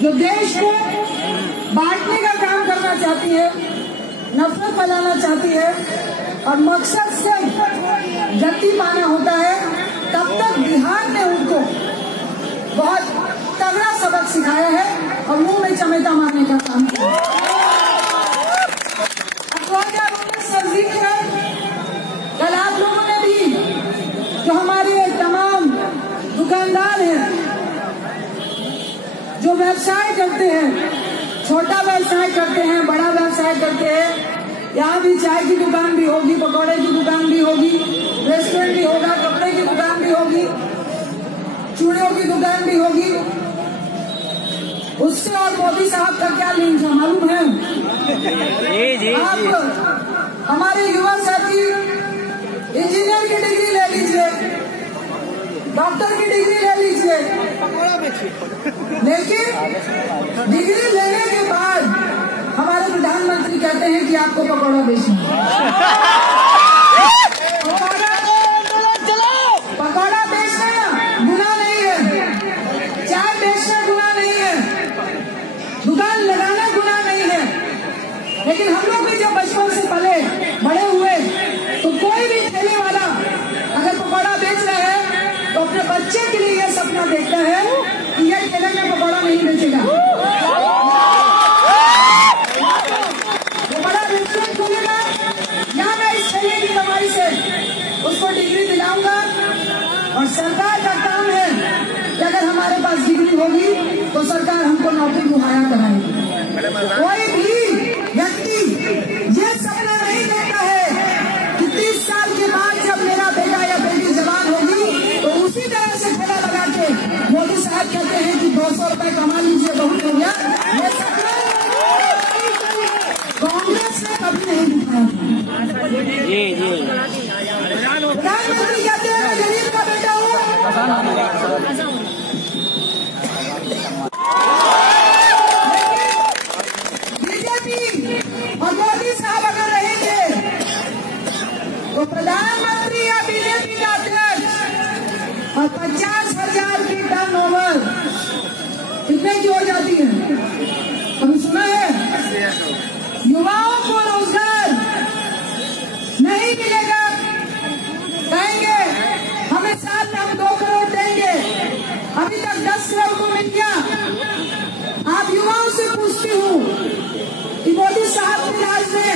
जो देश को बांटने का काम करना चाहती है, नफरत फैलाना चाहती है और मकसद से गति पाना होता है, तब तक बिहार ने उनको बहुत तगड़ा सबक सिखाया है और मुंह में चमेटा मारने का काम किया। कल आप लोगों ने भी, जो हमारे तमाम दुकानदार हैं, जो व्यवसाय करते हैं, छोटा व्यवसाय करते हैं, बड़ा व्यवसाय करते हैं, यहाँ भी चाय की दुकान भी होगी, पकौड़े की दुकान भी होगी, रेस्टोरेंट भी होगा, कपड़े की दुकान भी होगी, चूड़ियों की दुकान भी होगी। उससे और मोदी साहब का क्या लिंक है मालूम है? आप हमारे युवा साथी इंजीनियर की डिग्री ले लीजिए, डॉक्टर की डिग्री ले लीजिए, लेकिन डिग्री लेने के बाद हमारे प्रधानमंत्री कहते हैं कि आपको पकौड़ा बेचना है। पकौड़ा बेचना गुनाह नहीं है, चाय बेचना गुनाह नहीं है, दुकान लगाना गुनाह नहीं है। लेकिन हम लोग भी जब बचपन से पले बड़े हुए तो कोई भी ठेले वाला अगर पकौड़ा बेच रहा है तो अपने बच्चे के लिए यह सपना देखता है कि यह ठेले में पकौड़ा नहीं बेचेगा, वो बड़ा रेस्टोरेंट खोलेगा, या मैं इस ठेले की कमाई से उसको डिग्री दिलाऊंगा। और सरकार का काम है कि अगर हमारे पास डिग्री होगी तो सरकार हमको नौकरी मुहैया कराएगी। कोई भी व्यक्ति ये सपना नहीं देखता है कि 30 साल के बाद जब मेरा बेटा या बेटी जवान होगी तो उसी तरह से ठेला लगा के मोदी साहब कहते हैं कि 200 रुपए कमा लीजिए, बहुत हो गया। ये सपना कांग्रेस ने कभी नहीं दिखाया। प्रधानमंत्री कहते हैं मैं गरीब का बेटा हूँ। और मोदी साहब अगर रहेंगे तो प्रधानमंत्री या बीजेपी का अध्यक्ष और 50,000 की टर्नओवर कितने की हो जाती है? हमने सुना है युवाओं को रोजगार नहीं मिलेगा, कहेंगे हमें साल में हम 2 करोड़ देंगे, अभी तक 10 करोड़ को मिल गया। आप युवाओं से पूछती हूँ कि मोदी साहब के राज में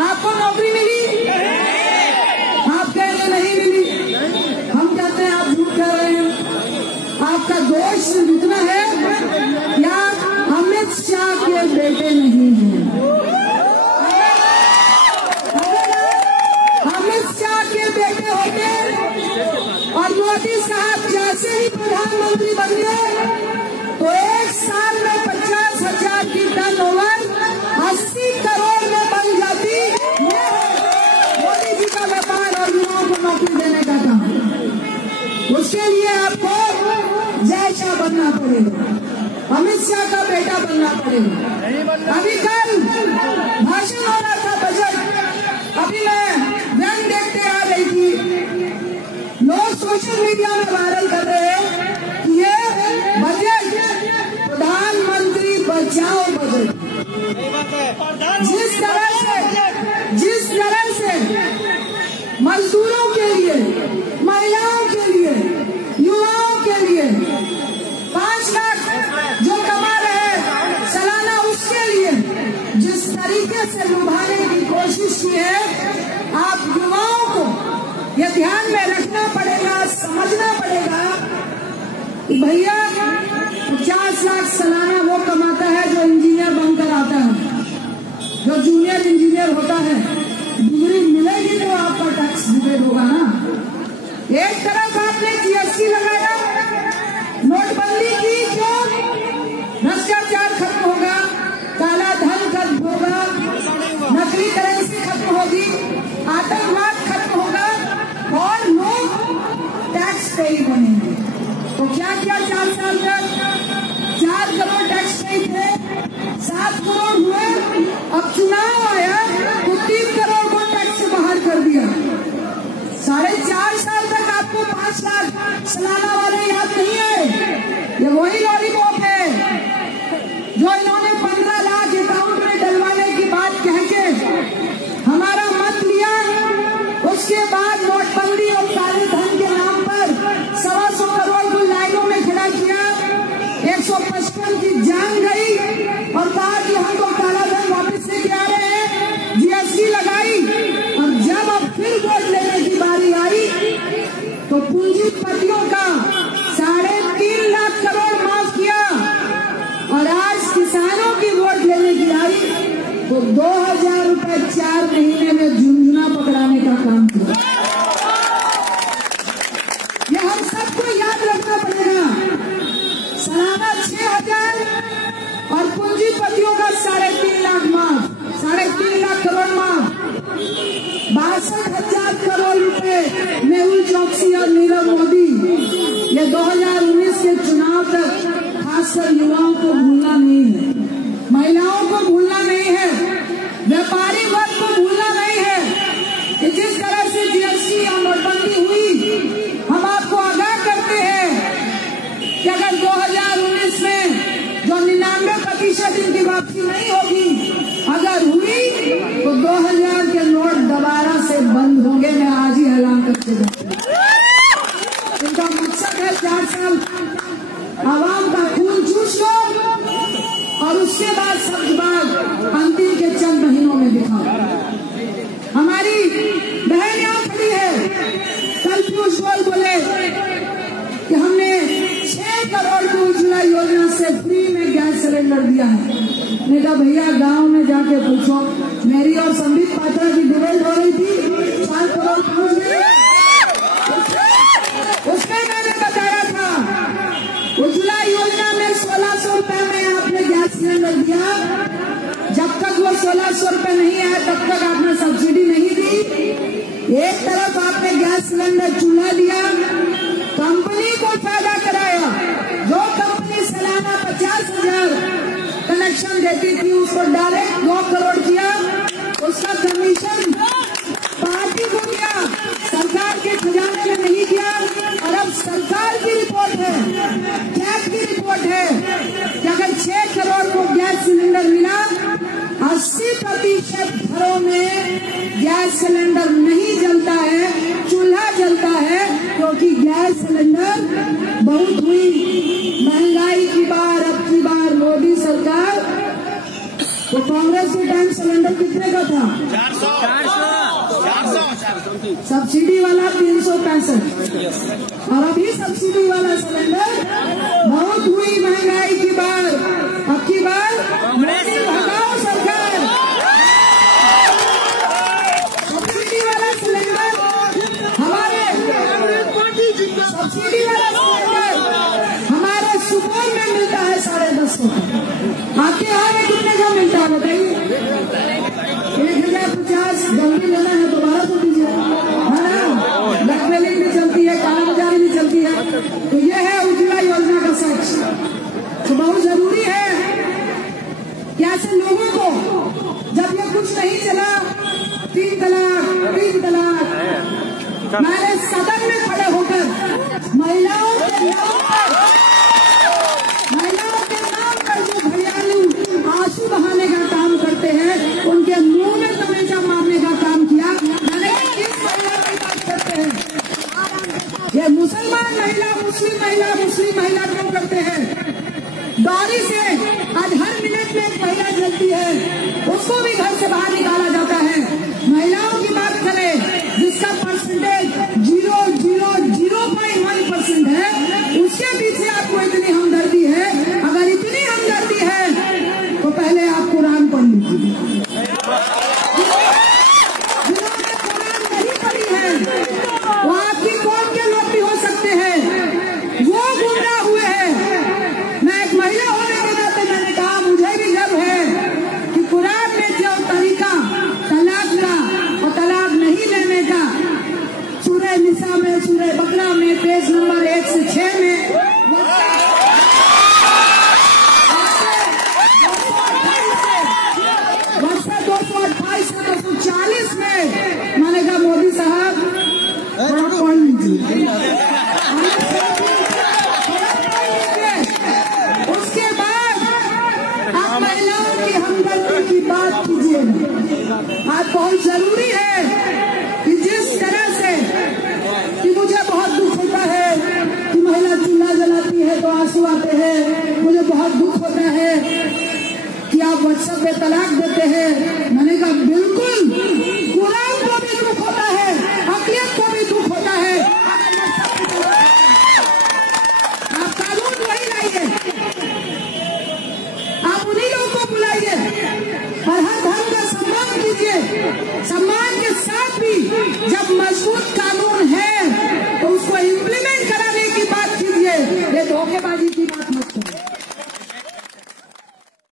आपको नौकरी मिली? आप कहेंगे नहीं मिली। हम कहते हैं आप झूठ कह रहे हैं। आपका दोष इतना है कि आप अमित शाह के बेटे नहीं हैं। अमित शाह के बेटे होते और मोदी साहब जैसे ही प्रधानमंत्री बन गए तो 1 साल में 50,000 की टर्नओवर 80 करोड़ में बन जाती। मोदी जी का व्यापार और युवाओं को नौकरी देने का काम। उसके लिए आपको जय शाह बनना पड़ेगा, अमित शाह का बेटा बनना पड़ेगा। अभी कल भाषण हो रहा था बजट, अभी मैं व्यंग देखते आ रही थी, लोग सोशल मीडिया में वायरल कर रहे हैं कि ये बजट प्रधानमंत्री बचाओ बजट। जिस तरह से मजदूरों के लिए, महिलाओं के लिए, युवाओं के लिए 5 लाख जो कमा रहे हैं सालाना, उसके लिए जिस तरीके से लुभाने की कोशिश की है, आप युवाओं को यह ध्यान में रखना पड़ेगा, समझना पड़ेगा कि भैया 50 लाख सालाना वो कमाता है जो इंजीनियर बनकर आता है, जो जूनियर इंजीनियर होता है। डिग्री मिलेगी तो आपका टैक्स डिबेट होगा ना। एक तरफ आपने जीएसटी लगाया, नोटबंदी की, जो भ्रष्टाचार खत्म होगा, काला धन खत्म होगा, नकली करेंसी खत्म होगी, आतंकवाद खत्म होगा और लोग टैक्स पेई बनेंगे। तो क्या किया 4 साल तक? 4 करोड़ टैक्स पेई थे, 7 करोड़ हुए। अब चुनाव आया तो 3 करोड़ को टैक्स से बाहर कर दिया। 4.5 साल तक आपको 5 लाख सालाना वाले याद नहीं है। ये वही लॉलीपॉप है 155 की जान गई और कहा कि हम तो काला धन वापस लेके आ रहे हैं, जीएसटी लगाई। और जब अब फिर वोट लेने की बारी आई तो पूंजीपतियों का 3.5 लाख करोड़ माफ किया। और आज किसानों की वोट लेने की आई तो 2000 रुपए 4 महीने में झुंझुना पकड़ाने का काम किया। ये हम सबको याद रखना पड़ेगा। सालाना 6000 और पूंजीपतियों का 3.5 लाख माफ, 3.5 लाख करोड़ माफ, 62,000 करोड़ रुपए मेहुल चौकसी और नीरव मोदी। ये 2019 के चुनाव तक खासकर युवाओं को भूलना नहीं है, महिलाओं को भूलना नहीं है, व्यापारी वर्ग को भूलना नहीं है कि जिस तरह से जीएसटी और नोटबंदी हुई, हम आपको आगाह करते हैं कि अगर 2019 में जो 99% इनकी वापसी नहीं होगी, अगर हुई तो 2000 के नोट दोबारा से बंद होंगे। मैं आज ही ऐलान करके दूंगा। इनका मकसद है 4 साल आवाम का खून चूस लो और उसके बाद सब्जबाग अंतिम के चंद महीनों में दिखाओ। हमारी बहन यहाँ खड़ी है, कल पीयूष गोयल बोले कि हमने 6 करोड़ की उज्ज्वला योजना से फ्री में गैस सिलेंडर दिया है। मैंने कहा भैया गांव में जाके पूछो। मेरी और संबित पात्रा की डिबेट हो रही थी, 4 करोड़ पहुंच गए। उसमें मैंने बताया था उज्ज्वला योजना में 1600 रुपए में आपने गैस सिलेंडर दिया। जब तक वो 1600 रुपए नहीं आया तब तक आपने सब्सिडी नहीं दी। एक तरफ आपने गैस सिलेंडर चूल्हा दिया, कंपनी को फायदा कराया। जो कंपनी सालाना 50,000 कनेक्शन देती थी उसको डायरेक्ट 2 करोड़ किया, उसका कमीशन पार्टी को दिया, सरकार के खजाने में नहीं किया। और अब सरकार की रिपोर्ट है, कैग की रिपोर्ट है कि अगर 6 करोड़ को गैस सिलेंडर मिला, 80% घरों में गैस सिलेंडर नहीं जलता है, चूल्हा जलता है, क्योंकि गैस सिलेंडर बहुत हुई महंगाई की बार। अब की बार मोदी सरकार, तो कांग्रेस के टाइम सिलेंडर कितने का था? 400। सब्सिडी वाला 365 और अभी सब्सिडी वाला सिलेंडर। बहुत हुई महंगाई की बार। अब की बार मोदी भगाओ सरकार। सब्सिडी वाला सिलेंडर हमारे, सब्सिडी वाला सिलेंडर हमारे सुपौल में मिलता है 1050 का। आपके यहाँ में कितने का मिलता है बताइए? 1050। जल्दी लेना है दोबारा तो दीजिए, है ना? ब्लैकमेलिंग भी चलती है, काला बाजारी भी चलती है। तो ये है उज्ज्वला योजना का सच। तो बहुत जरूरी है कि ऐसे लोगों को जब ये कुछ नहीं चला, 3 तलाक, मैंने सदन में खड़े होकर महिलाओं के नाम पर जो घड़ियालू आंसू बहाने का काम करते हैं, उनके मुंह में तमंचा मारने का काम किया। मैंने किस महिला की बात करते हैं? ये मुसलमान महिला, मुस्लिम महिला क्यों करते हैं? दौरी से आज हर मिनट में एक महिला जलती है, उसको भी घर से बाहर निकाला जाता है। महिलाओं की बात करें जिसका परसेंटेज 0.1% है, उसके पीछे आपको इतनी हमदर्दी है। अगर इतनी हमदर्दी है तो पहले आप कुरान पढ़ लीजिए। जिन्होंने कुरान नहीं पढ़ी है वो आपकी कौम के लोग भी हो सकते हैं, वो गुमराह हुए हैं। मैं एक महिला होने के नाते मैंने कहा मुझे भी गर्व है कि कुरान में जो तरीका तलाक का और तलाक नहीं लेने का सूरह निसा में, सूरह बकरा में, पेज नंबर 1 से 6 में, वर्षा 228 से 240 में मैंने कहा मोदी साहब थोड़ा पढ़ लीजिए। उसके बाद आप महिलाओं की हमदर्दी की बात कीजिए। आज बहुत जरूरी है कि जिस तरह से कि मुझे बहुत दुख होता है कि महिला चूल्हा जलाती है तो आंसू आते हैं, सब तलाक देते हैं। मैंने कहा